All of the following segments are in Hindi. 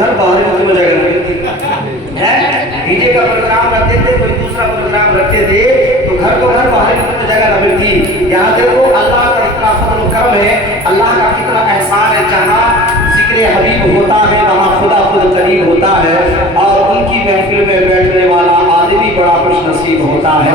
घर बाहर मुल्क में जगह नहीं मिलती है। डीजे का प्रोग्राम रखते थे, कोई दूसरा प्रोग्राम रखते थे तो घर को घर बाहर मुल्क में जगह न मिलती। यहाँ देखो अल्लाह का इतना फजल करम है, अल्लाह का कितना एहसान है। जहाँ जिक्र हबीब होता है वहाँ खुदा खुद करीब होता है और उनकी महफिल में बैठने वाला आदमी बड़ा खुश नसीब होता है।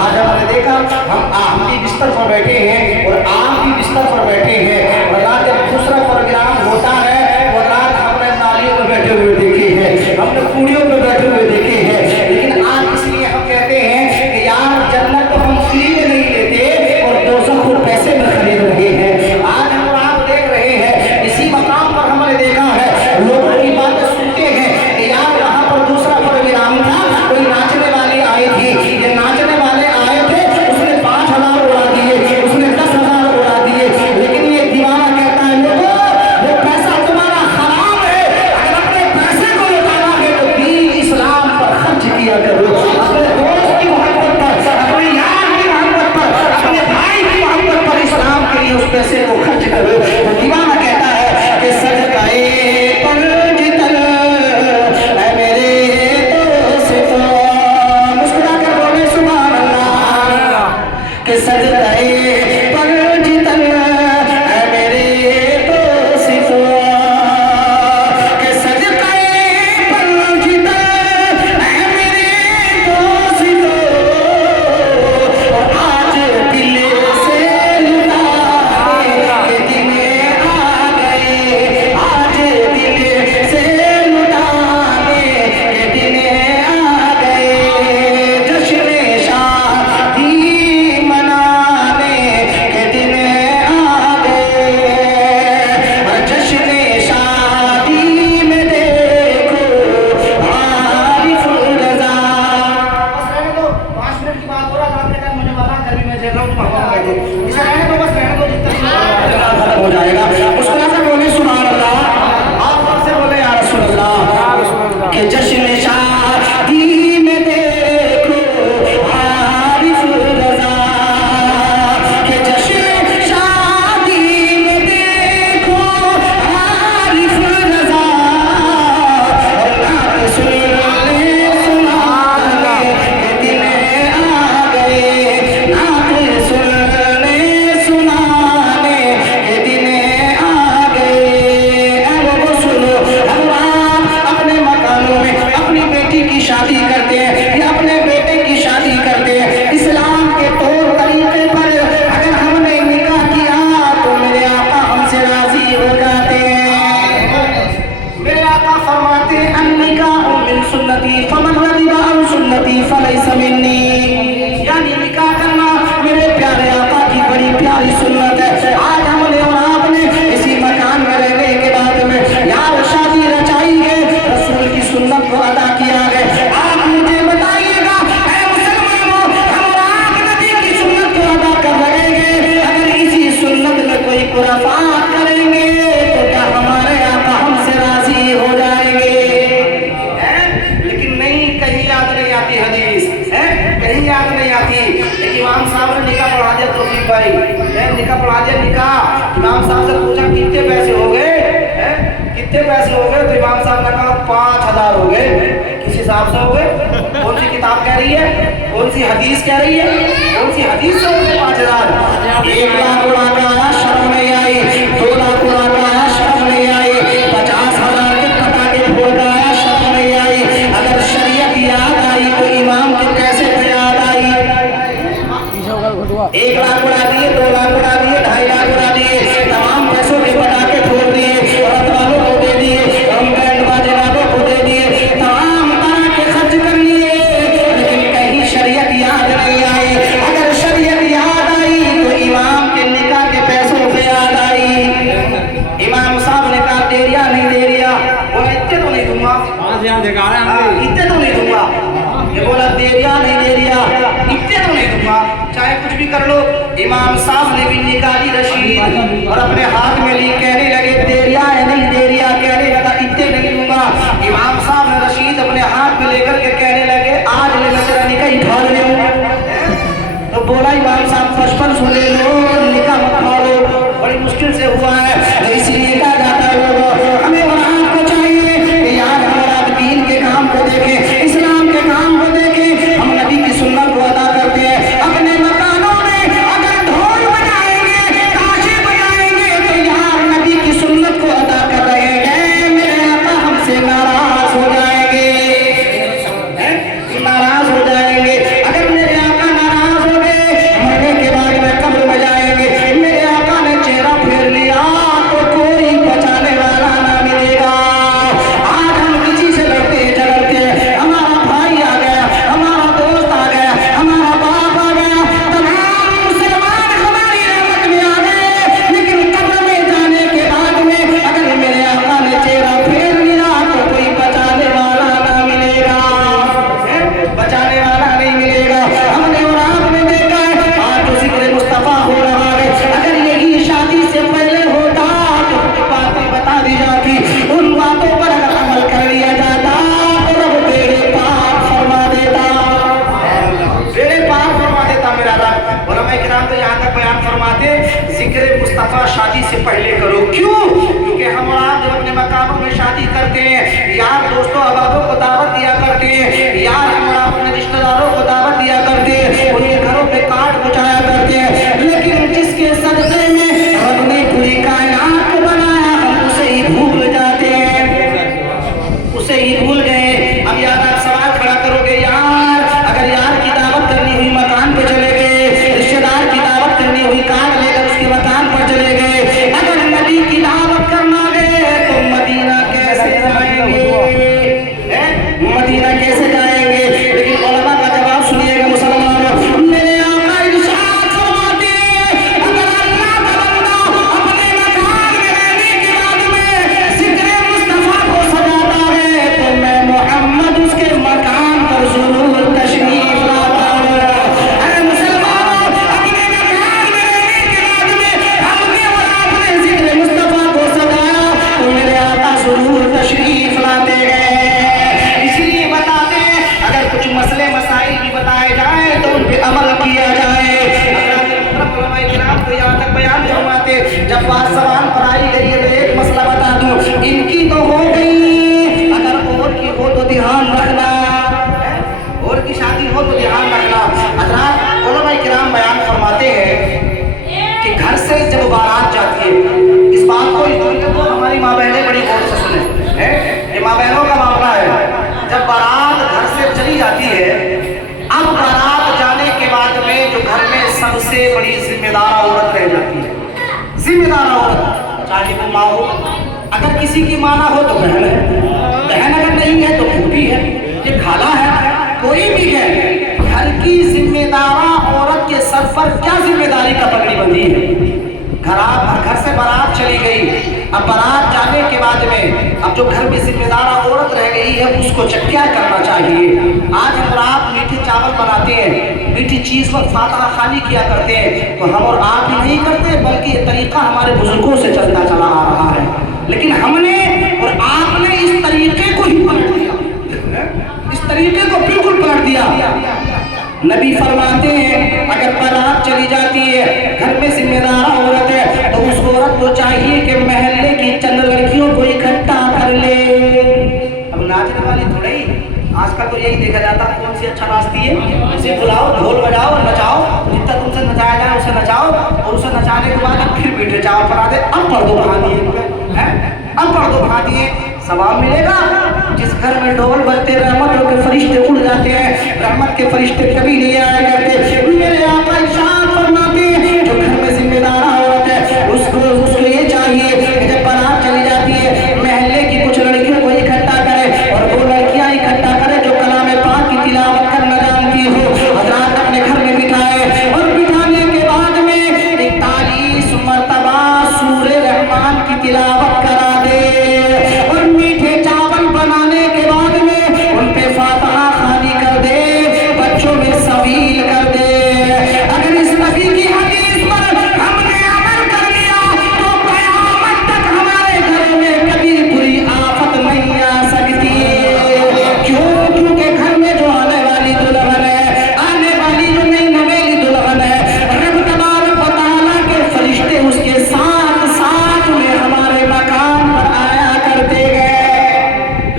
आज हमने देखा हम भी बिस्तर पर बैठे हैं और आप भी बिस्तर पर बैठे हैं और रात जब दूसरा प्रोग्राम होता है वो रात हमने नालियों में बैठे हुए देखे हैं, हमने कूड़ियों में बैठे हुए देखे हैं। लेकिन आज इसलिए हम कहते हैं कि यार जन्नत तो हम फ्री में नहीं लेते और दोज़ख को पैसे में खरीद रहे हैं। आज हम आप देख रहे हैं इसी मकाम पर हमने देखा है लोगों की बातें सुनते हैं कि यार वहाँ पर दूसरा प्रोग्राम था, कोई नाचने वाली आई थी, ये नाचने वाले आए थे, उसने 5,000 उड़ा दिए, उसने 10,000 उड़ा दिए। लेकिन ये दीवाना कहता है लोगों वो पैसा तुम्हारा हराम है, अगर अपने पैसे को लुटाना है तो दीन इस्लाम पर खर्च किया करो, अपने दोस्त की मोहब्बत पर, अपने यार की मोहब्बत पर, अपने भाई की मोहब्बत पर इस्लाम के लिए उस पैसे को खर्च करो। तो दीवाना कहता है कि सदकाए पंजितल ऐ मेरे दोस्त, मुस्कुरा कर बोले सुभान अल्लाह कि सदकाए पंजितल ऐ मेरे दोस्त, कि सदकाए पंजितल ऐ मेरे दोस्त, और आज दिल से लुटाने के दिन आ गए, आज दिल से लुटाने के दिन आ गए, जश्न शादी मनाने के दिन आ गए, जश्न शादी में देखो आरिफ रज़ा। बस रहने दो, 5 मिनट की बात हो रहा था, आपने कहा मुझे वाला गर्मी में झेल रहा हूँ, तुम हवा में बैठो, इसे रहने दो, बस रहने दो, जितना खत्म हो जाएगा। उसके बाद से बोले सुभान अल्लाह, आप से बोले या रसूल अल्लाह कि जश्न शादी में देखो आरिफ रज़ा, कि जश्न शादी में देखो आरिफ रज़ा, और नात सुनने सुनाने के दिन आ गए, नात सुनने सुनाने के दिन आ गए। अब वो सुनो, हम अपने मकानों में अपनी बेटी की शादी करते हैं या अपने बेटे की शादी करते हैं, इस्लाम के तौर तरीके पर अगर हमने निकाह किया तो मेरे आका हमसे राजी हो जाते हैं। मेरे आका फरमाते हैं अन्निकाहु मिन सुन्नती फमन रग़िबा अन सुन्नती फलैसा मिन्नी, यानी निकाह करना मेरे प्यारे आका की बड़ी प्यारी सुन्नत है। आज हमने और आपने इसी मकान में रहने के बाद में यार शादी रचाई है, रसूल की सुन्नत को अदा किया है। आप मुझे बताइएगा ऐ मुसलमानों, हम और आप नबी की सुन्नत को अदा कर रहेंगे, अगर इसी सुन्नत में कोई खुराफात करेंगे तो क्या हमारे आका हमसे राजी हो जाएंगे? लेकिन नहीं, कहीं याद नहीं आती हदीस है, कहीं याद नहीं आती। एक इमाम साहब ने निकाह पढ़ा दिया, तौफीक भाई निकाह पढ़ा दिया, निकाह इमाम साहब से पूछा कितने पैसे हो गए, कितने पैसे हो गए, तो इमाम साहब ने कहा 5,000 हो गए। किस हिसाब से हो गए? कौन सी किताब कह रही है, कौन सी हदीस कह रही है, कौन सी हदीस से हो गए 5,000? 1 लाख उड़ाना शर्म नहीं आई, 2 लाख उड़ाना शर्म नहीं आई, 50,000 के पटाखे फोड़ना शर्म नहीं आई। अगर शरीयत याद आई तो इमाम के पैसे पे याद आई। 1 लाख उड़ा दिए, 2 लाख उड़ा दिए, 2.5 लाख उड़ा दिए, तमाम पैसों के पटाखे फोड़ दिए, औरत वालों को दे दिए, हम बैंड बाजे वालों को दे दिए, तमाम तरह के खर्च कर लिए, लेकिन कहीं शरीयत याद नहीं आई। अगर शरीयत याद आई तो इमाम के निकाह के पैसों पे याद आई। इमाम साहब ने कहा दे दिया नहीं दे दिया, बोला इतने तो नहीं दूंगा, इतने तो नहीं दूंगा, ये बोला दे दिया नहीं दे दिया, इतने तो नहीं दूंगा, चाहे कुछ भी कर लो। इमाम साहब ने भी निकाली रशीद और अपने हाथ में ली, कहने लगे दे दिया है नहीं दे दिया, कहने लगा इतने नहीं दूंगा। इमाम साहब ने रशीद अपने हाथ में लेकर के कहने लगे आज ले मैं तेरा निकाह ही फाड़ दूं। तो बोला इमाम साहब 55 ले लो, निकाह मत फाड़ो, बड़ी मुश्किल से हुआ है, तो इसलिए कहा जाता है लोगों हमें और आपको चाहिए बताए जाए तो उन पे अमल किया जाए। तो यहाँ तक बयान फरमाते, जब बात सवाल पर आई गई है तो एक मसला बता दूं, इनकी तो हो गई, अगर और की हो तो ध्यान रखना, और की शादी हो तो ध्यान रखना। हज़रात उलमा किराम बयान फरमाते हैं कि घर से जब बारात जाती है, इस बात को हमारी माँ बहनें बड़ी गौर से सुने हैं, ये माँ बहनों का मामला है। जब बारात घर से चली जाती है, अब बारात जाने के बाद में जो घर में सबसे बड़ी जिम्मेदार औरत रह जाती है, जिम्मेदार औरत, चाहे वो माँ हो, अगर किसी की माँ ना हो तो बहन है, बहन अगर नहीं है तो फूफी है, ये खाला है, कोई भी है, घर की जिम्मेदार औरत के सर पर क्या जिम्मेदारी का पगड़ी बंधी है। घर से बारात चली गई, अब बारात जाने के बाद में अब जो घर में जिम्मेदार औरत रह गई है उसको क्या करना चाहिए। आज हम आप मीठे चावल बनाते हैं, मीठी चीज़ पर फातहा खानी किया करते हैं, तो हम और आप ही नहीं करते, बल्कि ये तरीका हमारे बुजुर्गों से चलता चला आ रहा है। लेकिन हमने और आपने इस तरीके को ही पलट दिया, इस तरीके को बिल्कुल पलट दिया। नबी फरमाते हैं अगर बारात चली जाती है, घर में जिम्मेदार औरत है, तो उस औरत को चाहिए कि महल्ले की चंद लड़कियों को इकट्ठा कर ले। अब नाचने वाली थोड़ी, आजकल तो यही देखा जाता कौन सी अच्छा नाचती है, उसे बुलाओ, ढोल बजाओ और नचाओ, जितना तुमसे नचाया जाए उसे नचाओ, और उसे नचाने के बाद अब फिर मीठे चावल बना दे, अब पर्दो बना दिए, अब पर्दो बना दिए, सवाब मिलेगा। जिस घर में ढोल बजते रहमतों के फरिश्ते उड़ जाते हैं, रहमत के फरिश्ते कभी नहीं आया करते। मेरे आका इरशाद फरमाते हैं जो घर में जिम्मेदार औरत है उसको ये चाहिए कि जब बारात चली जाती है, महल्ले की कुछ लड़कियों को इकट्ठा करे, और वो लड़कियां इकट्ठा करे जो कलाम पाक की तिलावत करना जानती हो, हज़रात अपने घर में बिठाए, और बिठाने के बाद में 41 मरतबा सूरे रहमान की तिलावत करा दे, और मीठे चावल बनाने के बाद में उन पे फातहा खानी कर दे, बच्चों में सवील कर दे। अगर इस नबी की हदीस पर हमने अमल कर लिया तो क़यामत तक हमारे घर में कभी बुरी आफत नहीं आ सकती। क्यों? क्योंकि घर में जो आने वाली दुल्हन है, आने वाली जो नई नवेली दुल्हन है, रब तबारक व तआला के फरिश्ते उसके साथ साथ में हमारे मकान पर आया करते गए।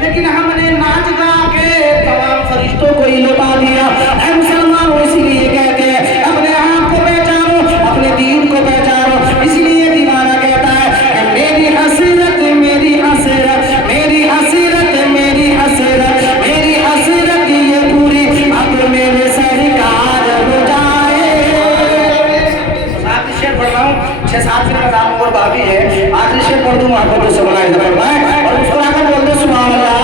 लेकिन हमने नाच गा के तमाम फरिश्तों को ही लुटा दिया। ऐ मुसलमानों, इसलिए कहते हैं अपने आप को पहचानो, अपने दीन को पहचानो। इसलिए दीवाना कहता है कि मेरी हसरत, मेरी हसरत, मेरी हसरत, मेरी हसरत, मेरी हसरत ये पूरी अब मेरे सरकार हो जाए। आखिरी शेर पढ़ रहा हूँ, 6-7 मिनट का काम और बाकी है, आखिरी शेर पढ़ दूँ, आपको से बनाए और उसको आकर बोल दो सुभान अल्लाह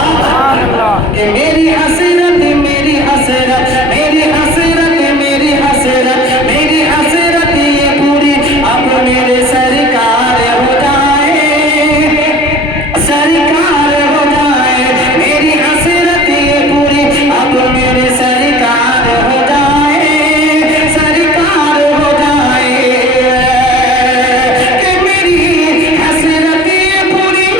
कि मेरी हसरत, मेरी हसरत, मेरी हसरत, मेरी हसरत, मेरी हसरत ये पूरी अब मेरे सरकार हो जाए, सरकार हो जाए, मेरी हसरत ये पूरी अब मेरे सरकार हो जाए, सरकार हो जाए, कि मेरी हसरत ये पूरी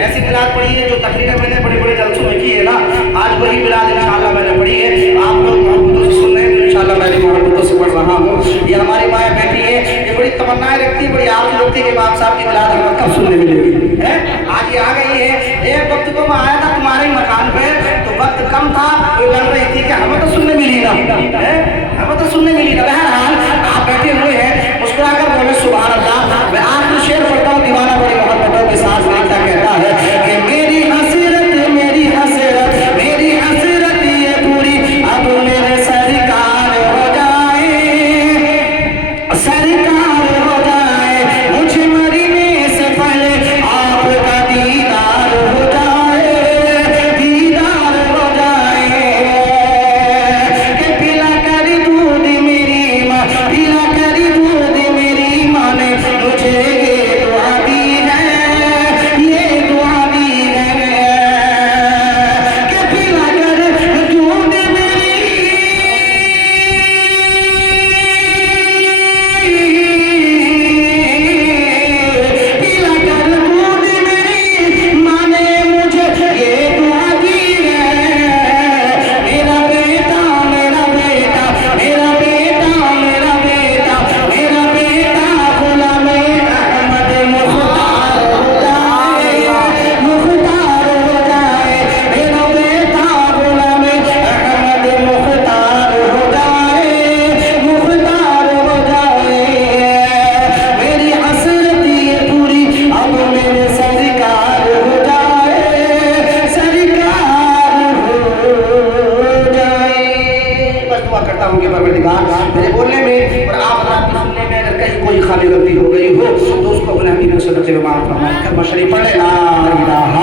ऐसी मिलाद पढ़ी है जो तकरीरें मैंने बड़े-बड़े जलसों में की है ना, आज वही मिलाद इंशाअल्लाह मैंने पढ़ी है। आप लोग मोहब्बतों से सुन रहे हैं, इंशाअल्लाह मैं भी मोहब्बतों से पढ़ रहा हूँ। ये हमारी माएँ बैठी है, ये बड़ी तमन्नाएं रखती है, बड़ी आरज़ू रखती है कि बाप साहब की मिलाद हमें कब सुनने मिलेगी। आज ये आ गई है। एक वक्त को मैं आया था तुम्हारे मकान पे, तो वक्त कम था, तो लग रही थी कि हमें तो सुनने मिली ना, हमें तो सुनने मिली ना। बहरहाल आप बैठे हुए हैं, मुस्कुराकर बोले सुभान अल्लाह। मैं आपको शेर पढ़ता हूँ, दीवाना बड़ी मोहब्बतों के साथ कहता है कि मेरी हसरत, मेरी हसरत, मेरी हसरत ये पूरी अब मेरे खामी गलती हो गई हो तो उसको अपने हबीब के सदक़े में माफ़ फरमाए। कलमा शरीफ पढ़े ला इलाहा